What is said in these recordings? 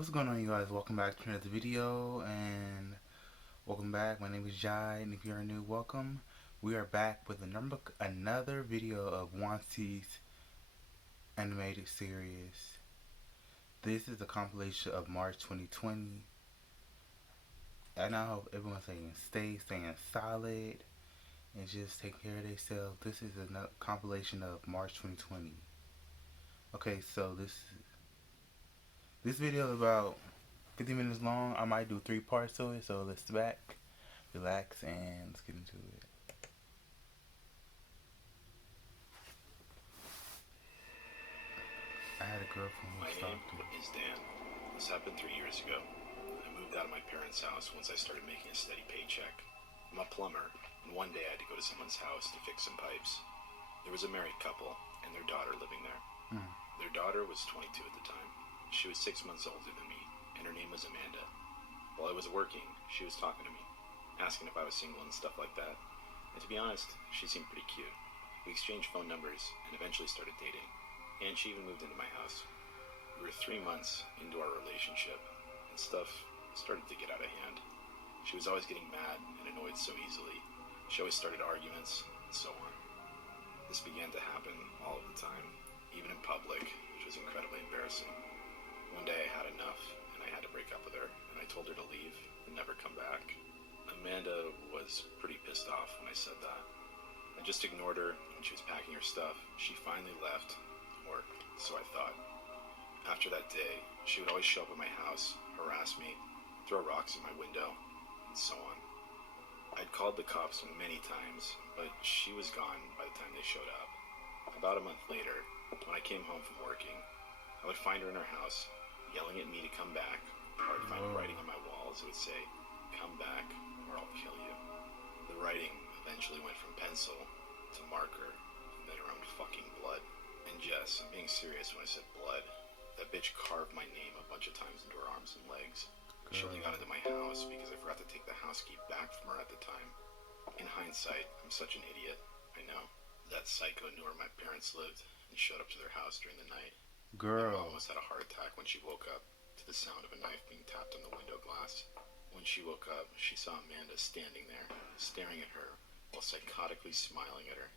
What's going on, you guys? Welcome back to another video, and welcome back. My name is Jai, and if you're new, welcome. We are back with another video of Wansee's animated series. This is a compilation of March 2020, and I hope everyone's staying solid, and just take care of themselves. This is a compilation of March 2020. Okay, so this video is about 50 minutes long. I might do 3 parts to it, so let's relax, and let's get into it. I had a girlfriend who stalked me. My name is Dan. This happened 3 years ago. I moved out of my parents' house once I started making a steady paycheck. I'm a plumber, and one day I had to go to someone's house to fix some pipes. There was a married couple and their daughter living there. Their daughter was 22 at the time. She was 6 months older than me, and her name was Amanda. While I was working, she was talking to me, asking if I was single and stuff like that. And to be honest, she seemed pretty cute. We exchanged phone numbers and eventually started dating. And she even moved into my house. We were 3 months into our relationship, and stuff started to get out of hand. She was always getting mad and annoyed so easily. She always started arguments, and so on. This began to happen all of the time, even in public, which was incredibly embarrassing. One day I had enough, and I had to break up with her, and I told her to leave and never come back. Amanda was pretty pissed off when I said that. I just ignored her when she was packing her stuff. She finally left, or so I thought. After that day, she would always show up at my house, harass me, throw rocks in my window, and so on. I'd called the cops many times, but she was gone by the time they showed up. About a month later, when I came home from working, I would find her in her house, yelling at me to come back, or I'd find writing on my walls that would say, "Come back, or I'll kill you." The writing eventually went from pencil to marker, and then her own fucking blood. And Jess, I'm being serious when I said blood. That bitch carved my name a bunch of times into her arms and legs. She only got into my house because I forgot to take the house key back from her at the time. In hindsight, I'm such an idiot, I know. That psycho knew where my parents lived and showed up to their house during the night. Girl. My mom almost had a heart attack when she woke up to the sound of a knife being tapped on the window glass. When she woke up, she saw Amanda standing there, staring at her while psychotically smiling at her.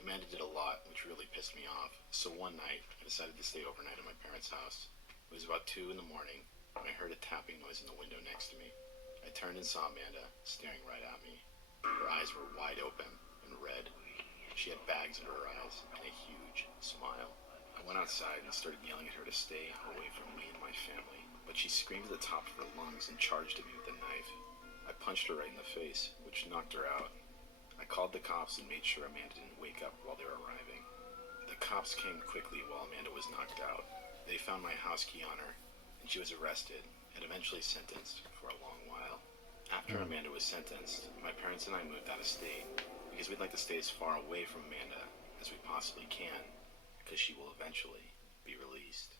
Amanda did a lot, which really pissed me off, so one night I decided to stay overnight at my parents' house. It was about 2 in the morning when I heard a tapping noise in the window next to me. I turned and saw Amanda staring right at me. Her eyes were wide open and red. She had bags under her eyes and a huge smile. I went outside and started yelling at her to stay away from me and my family, but she screamed at the top of her lungs and charged at me with a knife. I punched her right in the face, which knocked her out. I called the cops and made sure Amanda didn't wake up while they were arriving. The cops came quickly while Amanda was knocked out. They found my house key on her, and she was arrested and eventually sentenced for a long while. After Amanda was sentenced, my parents and I moved out of state because we'd like to stay as far away from Amanda as we possibly can, because she will eventually be released.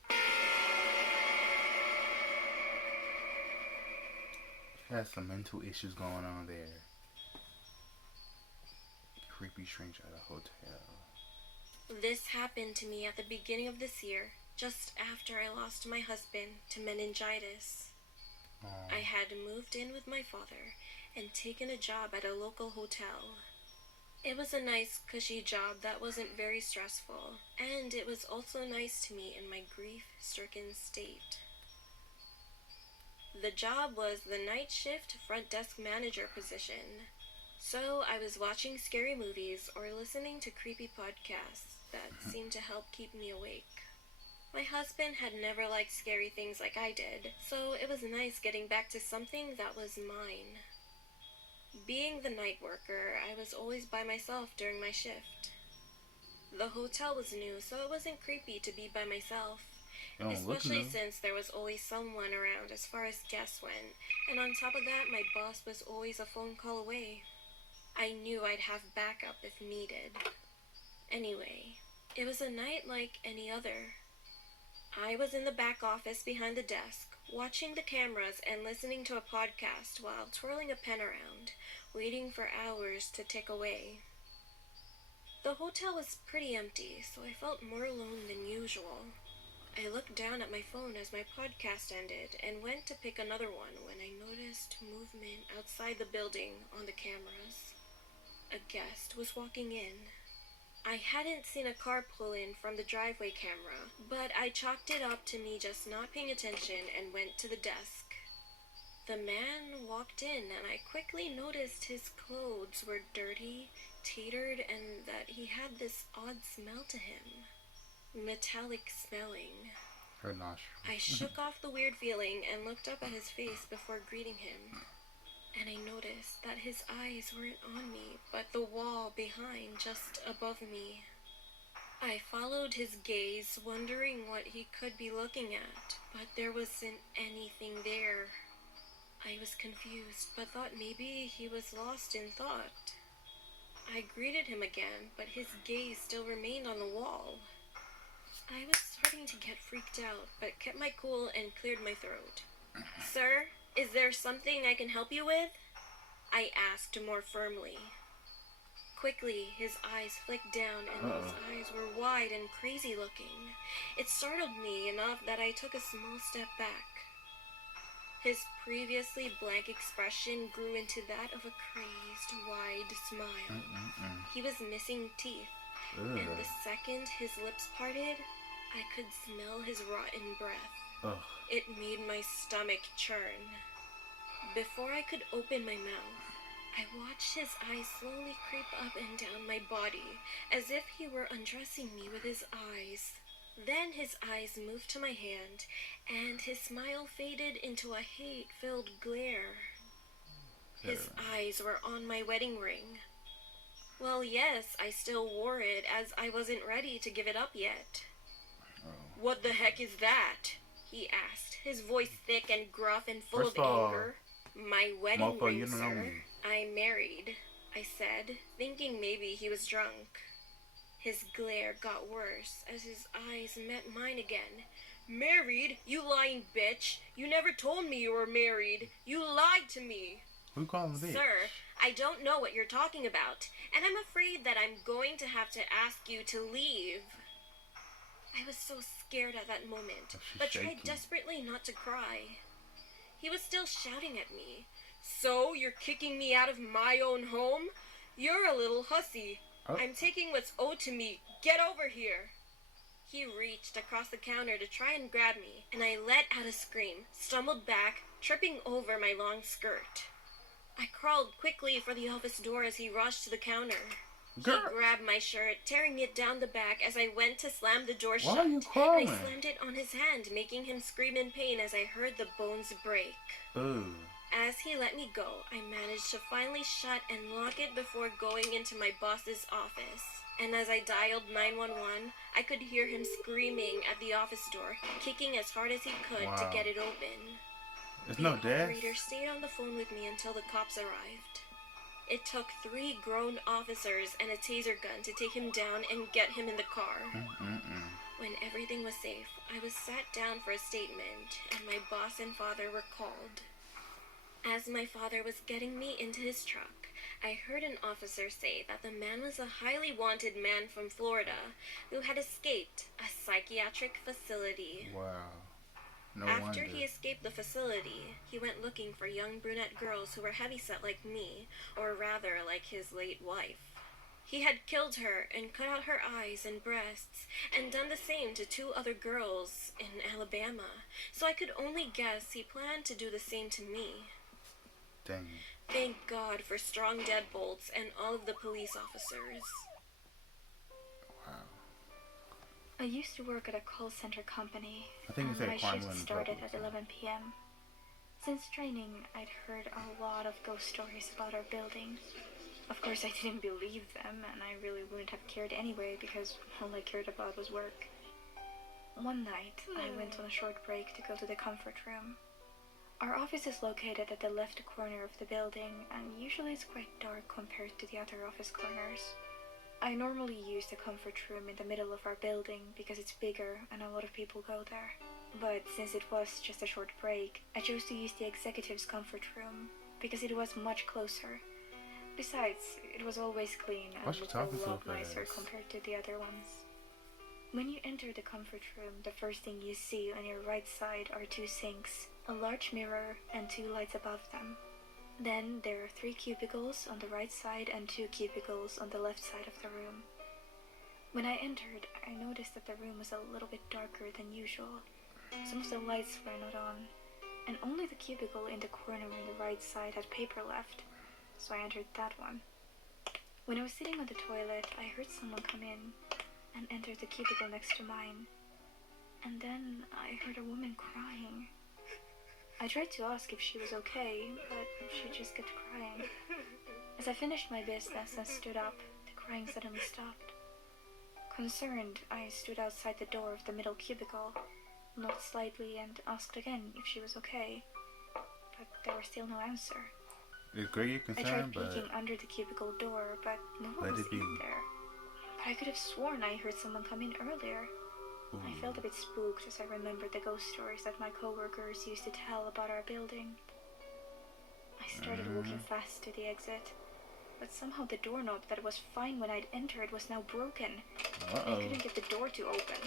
Has some mental issues going on there. Creepy stranger at a hotel. This happened to me at the beginning of this year, just after I lost my husband to meningitis. I had moved in with my father and taken a job at a local hotel. It was a nice, cushy job that wasn't very stressful, and it was also nice to me in my grief-stricken state. The job was the night shift front desk manager position. So I was watching scary movies or listening to creepy podcasts that seemed to help keep me awake. My husband had never liked scary things like I did, so it was nice getting back to something that was mine. Being the night worker, I was always by myself during my shift. The hotel was new, so it wasn't creepy to be by myself. Especially since there was always someone around as far as guests went, and on top of that, my boss was always a phone call away. I knew I'd have backup if needed. Anyway, it was a night like any other. I was in the back office behind the desk, watching the cameras and listening to a podcast while twirling a pen around, waiting for hours to tick away. The hotel was pretty empty, so I felt more alone than usual. I looked down at my phone as my podcast ended and went to pick another one when I noticed movement outside the building on the cameras. A guest was walking in. I hadn't seen a car pull in from the driveway camera, but I chalked it up to me just not paying attention and went to the desk. The man walked in and I quickly noticed his clothes were dirty, tattered, and that he had this odd smell to him. Metallic smelling. Her nostrils. I shook off the weird feeling and looked up at his face before greeting him. And I noticed that his eyes weren't on me, but the wall behind, just above me. I followed his gaze, wondering what he could be looking at, but there wasn't anything there. I was confused, but thought maybe he was lost in thought. I greeted him again, but his gaze still remained on the wall. I was starting to get freaked out, but kept my cool and cleared my throat. "Sir, is there something I can help you with?" I asked more firmly. Quickly, his eyes flicked down, and those eyes were wide and crazy looking. It startled me enough that I took a small step back. His previously blank expression grew into that of a crazed, wide smile. He was missing teeth, and the second his lips parted, I could smell his rotten breath. It made my stomach churn. Before I could open my mouth, I watched his eyes slowly creep up and down my body, as if he were undressing me with his eyes. Then his eyes moved to my hand, and his smile faded into a hate-filled glare. His eyes were on my wedding ring. Well, yes, I still wore it, as I wasn't ready to give it up yet. "What the heck is that?" he asked, his voice thick and gruff and full of anger. "My wedding ring, sir. I'm married," I said, thinking maybe he was drunk. His glare got worse as his eyes met mine again. "Married? You lying bitch! You never told me you were married! You lied to me!" Who called him bitch? "Sir, I don't know what you're talking about, and I'm afraid that I'm going to have to ask you to leave." I was so scared at that moment, but tried desperately not to cry. He was still shouting at me. "So, you're kicking me out of my own home? You're a little hussy. I'm taking what's owed to me. Get over here." He reached across the counter to try and grab me, and I let out a scream, stumbled back, tripping over my long skirt. I crawled quickly for the office door as he rushed to the counter. He grabbed my shirt, tearing it down the back as I went to slam the door shut. Why are you crawling? I slammed it on his hand, making him scream in pain as I heard the bones break. As he let me go, I managed to finally shut and lock it before going into my boss's office. And as I dialed 911, I could hear him screaming at the office door, kicking as hard as he could to get it open. There's no The death? operator stayed on the phone with me until the cops arrived. It took 3 grown officers and a taser gun to take him down and get him in the car. When everything was safe, I was sat down for a statement, and my boss and father were called. As my father was getting me into his truck, I heard an officer say that the man was a highly wanted man from Florida who had escaped a psychiatric facility. Wow. No After wonder. he escaped the facility, he went looking for young brunette girls who were heavyset like me, or rather like his late wife. He had killed her and cut out her eyes and breasts, and done the same to 2 other girls in Alabama, so I could only guess he planned to do the same to me. Dang. Thank God for strong deadbolts and all of the police officers. Wow. I used to work at a call center company, I think and it's my at shift Carmel started at 11 p.m. Since training, I'd heard a lot of ghost stories about our building. Of course, I didn't believe them, and I really wouldn't have cared anyway because all I cared about was work. One night, I went on a short break to go to the comfort room. Our office is located at the left corner of the building, and usually it's quite dark compared to the other office corners. I normally use the comfort room in the middle of our building because it's bigger and a lot of people go there. But since it was just a short break, I chose to use the executive's comfort room because it was much closer. Besides, it was always clean and Why's she looked a talking so lot nicer fast? compared to the other ones. When you enter the comfort room, the first thing you see on your right side are 2 sinks, a large mirror, and 2 lights above them. Then there are 3 cubicles on the right side and 2 cubicles on the left side of the room. When I entered, I noticed that the room was a little bit darker than usual. Some of the lights were not on, and only the cubicle in the corner on the right side had paper left, so I entered that one. When I was sitting on the toilet, I heard someone come in and entered the cubicle next to mine, and then I heard a woman crying. I tried to ask if she was okay, but she just kept crying. As I finished my business and stood up, the crying suddenly stopped. Concerned, I stood outside the door of the middle cubicle, knocked slightly and asked again if she was okay, but there was still no answer. It's great you're I concerned, tried peeking but under the cubicle door, but no one let was it be. in there. But I could have sworn I heard someone come in earlier. Ooh. I felt a bit spooked as I remembered the ghost stories that my coworkers used to tell about our building. I started walking fast to the exit, but somehow the doorknob that was fine when I'd entered was now broken. I couldn't get the door to open.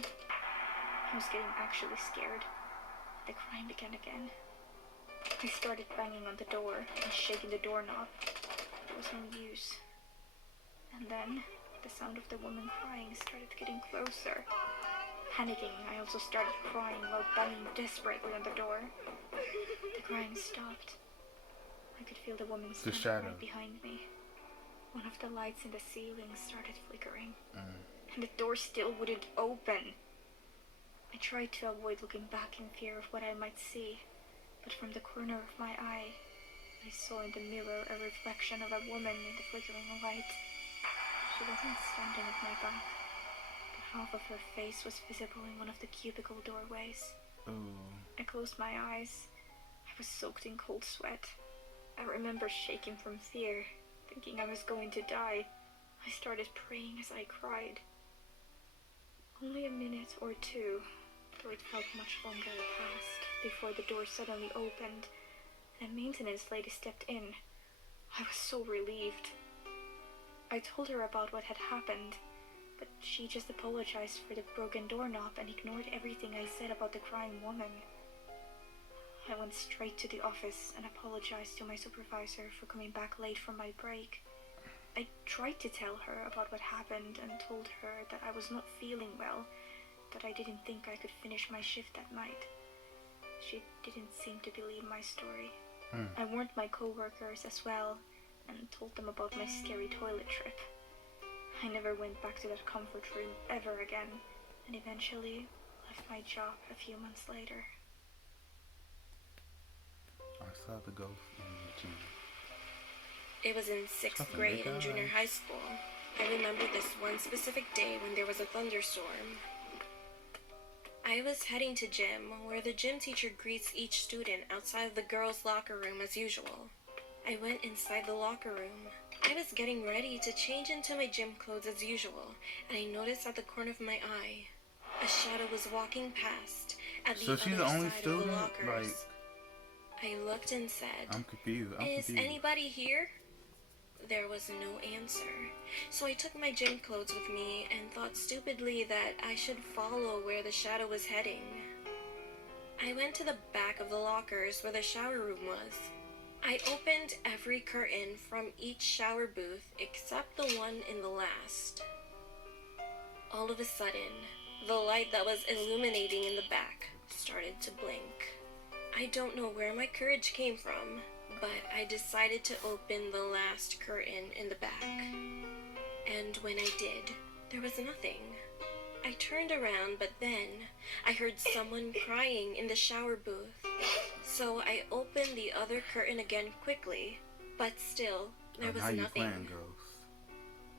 I was getting actually scared. The crying began again. I started banging on the door and shaking the doorknob. There was no use. And then the sound of the woman crying started getting closer. Panicking, I also started crying while banging desperately on the door. The crying stopped. I could feel the woman The standing shadow. right behind me. One of the lights in the ceiling started flickering, and the door still wouldn't open. I tried to avoid looking back in fear of what I might see, but from the corner of my eye, I saw in the mirror a reflection of a woman in the flickering light. She wasn't standing at my back, but half of her face was visible in one of the cubicle doorways. Ooh. I closed my eyes. I was soaked in cold sweat. I remember shaking from fear, thinking I was going to die. I started praying as I cried. Only a minute or two, though it felt much longer, passed before the door suddenly opened and a maintenance lady stepped in. I was so relieved. I told her about what had happened, but she just apologized for the broken doorknob and ignored everything I said about the crying woman. I went straight to the office and apologized to my supervisor for coming back late from my break. I tried to tell her about what happened and told her that I was not feeling well, that I didn't think I could finish my shift that night. She didn't seem to believe my story. I warned my coworkers as well and told them about my scary toilet trip. I never went back to that comfort room ever again, and eventually left my job a few months later. I saw the ghost in the gym. It was in 6th Something grade big in junior eyes. high school. I remember this one specific day when there was a thunderstorm. I was heading to gym, where the gym teacher greets each student outside of the girls' locker room as usual. I went inside the locker room. I was getting ready to change into my gym clothes as usual, and I noticed at the corner of my eye, a shadow was walking past at the So she's other the only side of student? the lockers. Like, I looked and said, I'm confused. "Is anybody here?" There was no answer, so I took my gym clothes with me and thought stupidly that I should follow where the shadow was heading. I went to the back of the lockers where the shower room was. I opened every curtain from each shower booth except the one in the last. All of a sudden, the light that was illuminating in the back started to blink. I don't know where my courage came from, but I decided to open the last curtain in the back. And when I did, there was nothing. I turned around, but then I heard someone crying in the shower booth. So I opened the other curtain again quickly, but still, there was How you nothing. playing ghost?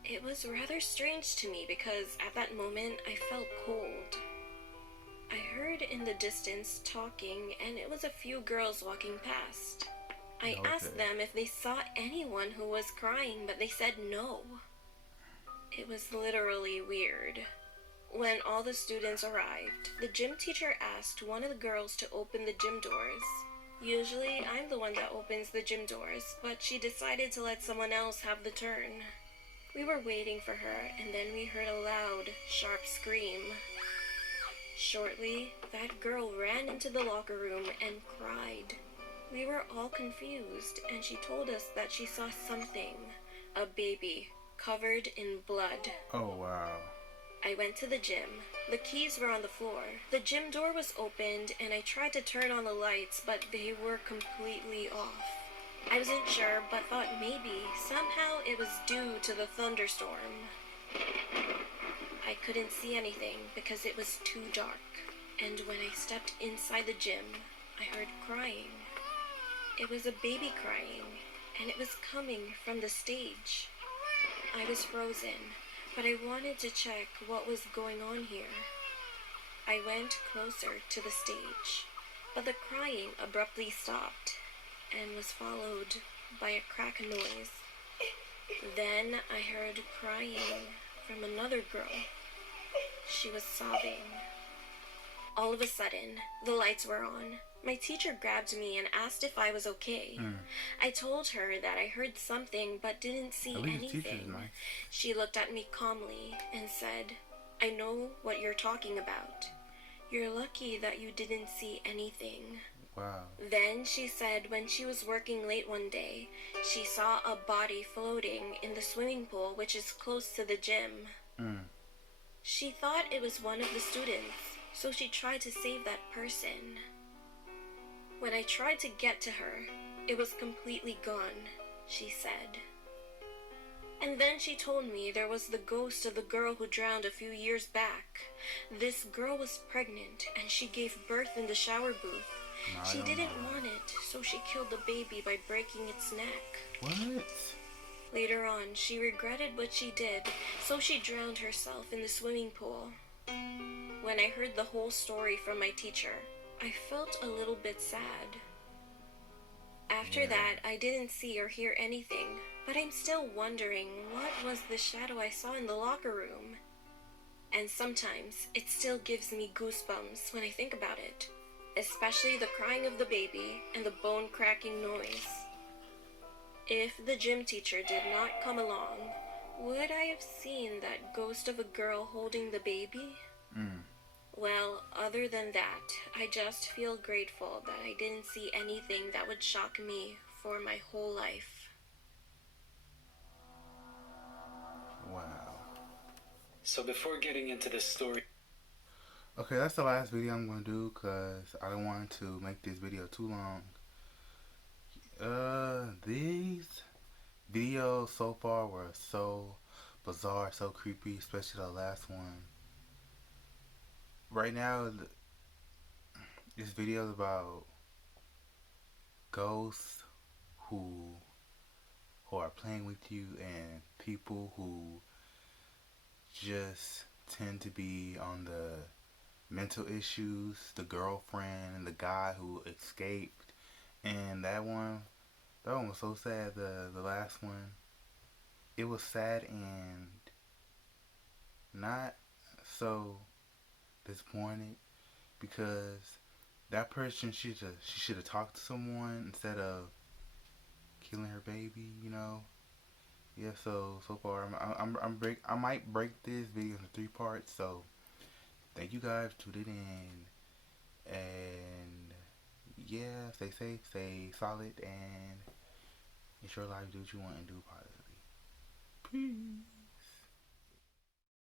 It was rather strange to me because at that moment I felt cold. I heard in the distance talking, and it was a few girls walking past. I asked them if they saw anyone who was crying, but they said no. It was literally weird. When all the students arrived, the gym teacher asked one of the girls to open the gym doors. Usually, I'm the one that opens the gym doors, but she decided to let someone else have the turn. We were waiting for her, and then we heard a loud, sharp scream. Shortly, that girl ran into the locker room and cried. We were all confused, and she told us that she saw something, a baby, covered in blood. Oh, wow. I went to the gym. The keys were on the floor. The gym door was opened, and I tried to turn on the lights, but they were completely off. I wasn't sure, but thought maybe, somehow it was due to the thunderstorm. I couldn't see anything because it was too dark, and when I stepped inside the gym, I heard crying. It was a baby crying, and it was coming from the stage. I was frozen, but I wanted to check what was going on here. I went closer to the stage, but the crying abruptly stopped and was followed by a crack noise. Then I heard crying from another girl. She was sobbing. All of a sudden, the lights were on. My teacher grabbed me and asked if I was okay. I told her that I heard something but didn't see At least teacher's anything. nice. She looked at me calmly and said, "I know what you're talking about. You're lucky that you didn't see anything." Wow. Then she said when she was working late one day, she saw a body floating in the swimming pool which is close to the gym. She thought it was one of the students, so she tried to save that person. When I tried to get to her, it was completely gone, she said. And then she told me there was the ghost of the girl who drowned a few years back. This girl was pregnant and she gave birth in the shower booth. She didn't want it, so she killed the baby by breaking its neck. What? Later on, she regretted what she did, so she drowned herself in the swimming pool. When I heard the whole story from my teacher, I felt a little bit sad. After that, I didn't see or hear anything, but I'm still wondering what was the shadow I saw in the locker room. And sometimes it still gives me goosebumps when I think about it, especially the crying of the baby and the bone-cracking noise. If the gym teacher did not come along, would I have seen that ghost of a girl holding the baby? Well, other than that, I just feel grateful that I didn't see anything that would shock me for my whole life. Wow. So before getting into the story... Okay, that's the last video I'm going to do because I don't want to make this video too long. These videos so far were so bizarre, so creepy, especially the last one. Right now, this video is about ghosts who are playing with you and people who just tend to be on the mental issues, the girlfriend and the guy who escaped. And that one was so sad. The last one, it was sad and not so disappointed because that person she should have talked to someone instead of killing her baby. Yeah. So far I might break this video into 3 parts. So thank you guys for tuning in, and yeah, stay safe, stay solid, and ensure life do what you want and do positively. Peace.